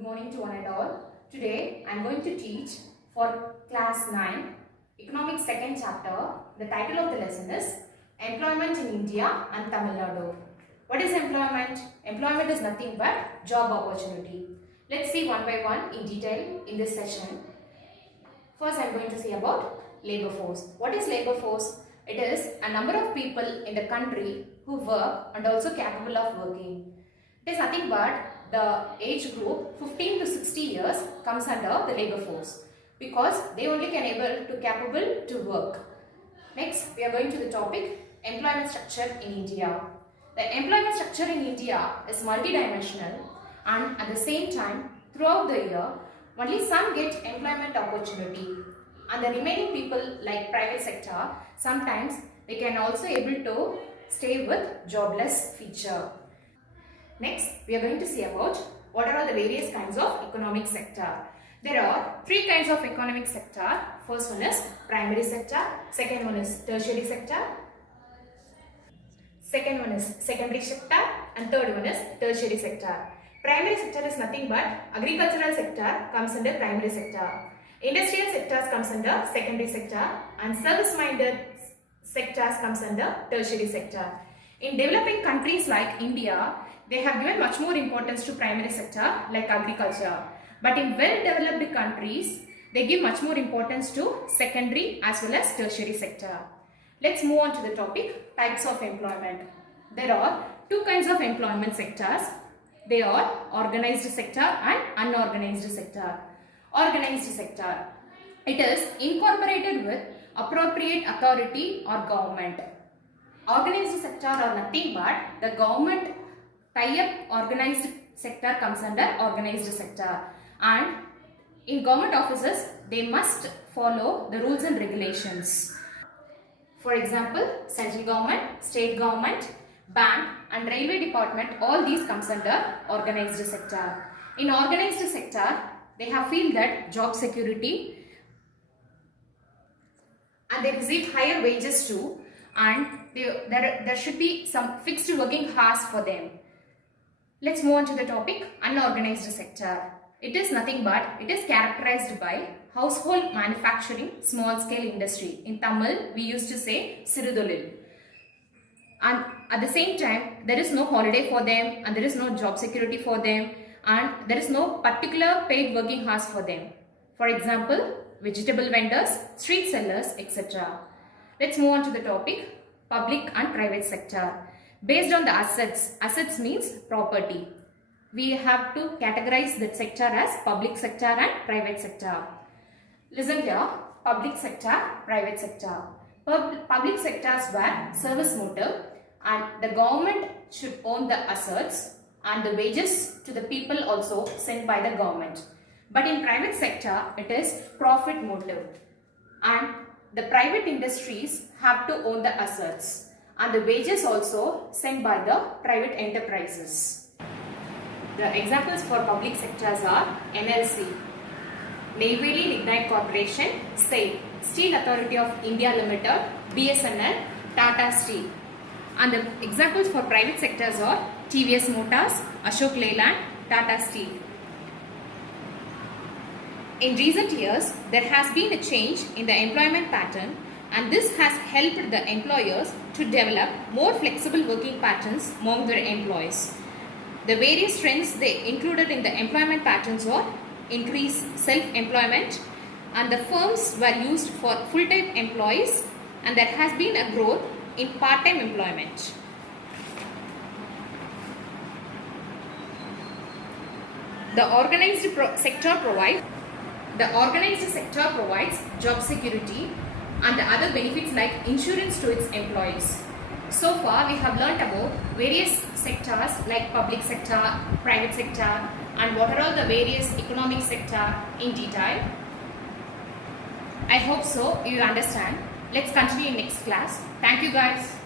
Good morning to one and all. Today I am going to teach for class 9 economics second chapter. The title of the lesson is Employment in India and Tamil Nadu. What is employment? Employment is nothing but job opportunity. Let's see one by one in detail in this session. First I am going to say about labor force. What is labor force? It is a number of people in the country who work and also capable of working. It is nothing but the age group 15 to 60 years comes under the labor force because they only can able to capable to work. Next we are going to the topic employment structure in India. The employment structure in India is multidimensional and at the same time throughout the year only some get employment opportunity and the remaining people like private sector sometimes they can also able to stay with jobless feature. Next, we are going to see about what are all the various kinds of economic sector. There are three kinds of economic sector. First one is primary sector, second one is tertiary sector, second one is secondary sector and third one is tertiary sector. Primary sector is nothing but agricultural sector comes under primary sector. Industrial sectors comes under secondary sector and service-minded sectors comes under tertiary sector. In developing countries like India, they have given much more importance to primary sector like agriculture. But in well-developed countries, they give much more importance to secondary as well as tertiary sector. Let's move on to the topic types of employment. There are two kinds of employment sectors. They are organized sector and unorganized sector. Organized sector. It is incorporated with appropriate authority or government. Organized sector are nothing but the government tie-up organized sector comes under organized sector, and in government offices they must follow the rules and regulations. For example, central government, state government, bank and railway department, all these comes under organized sector. In organized sector, they have feel that job security and they receive higher wages too, and there should be some fixed working hours for them. Let's move on to the topic unorganized sector. It is nothing but it is characterized by household manufacturing, small scale industry. In Tamil, we used to say Sirudolil. And at the same time, there is no holiday for them and there is no job security for them and there is no particular paid working hours for them. For example, vegetable vendors, street sellers, etc. Let's move on to the topic public and private sector. Based on the assets, assets means property. We have to categorize that sector as public sector and private sector. Listen here, public sector, private sector. Public sectors were service motive and the government should own the assets and the wages to the people also sent by the government. But in private sector, it is profit motive and the private industries have to own the assets and the wages also sent by the private enterprises. The examples for public sectors are NLC, Neyveli Lignite Corporation, SAIL, Steel Authority of India Limited, BSNL, Tata Steel. And the examples for private sectors are TVS Motors, Ashok Leyland, Tata Steel. In recent years, there has been a change in the employment pattern and this has helped the employers to develop more flexible working patterns among their employees. The various trends they included in the employment patterns are increased self-employment and the firms were used for full-time employees and there has been a growth in part-time employment. The organized sector provides job security and the other benefits like insurance to its employees. So far we have learnt about various sectors like public sector, private sector and what are all the various economic sector in detail. I hope so you understand. Let's continue in next class. Thank you guys.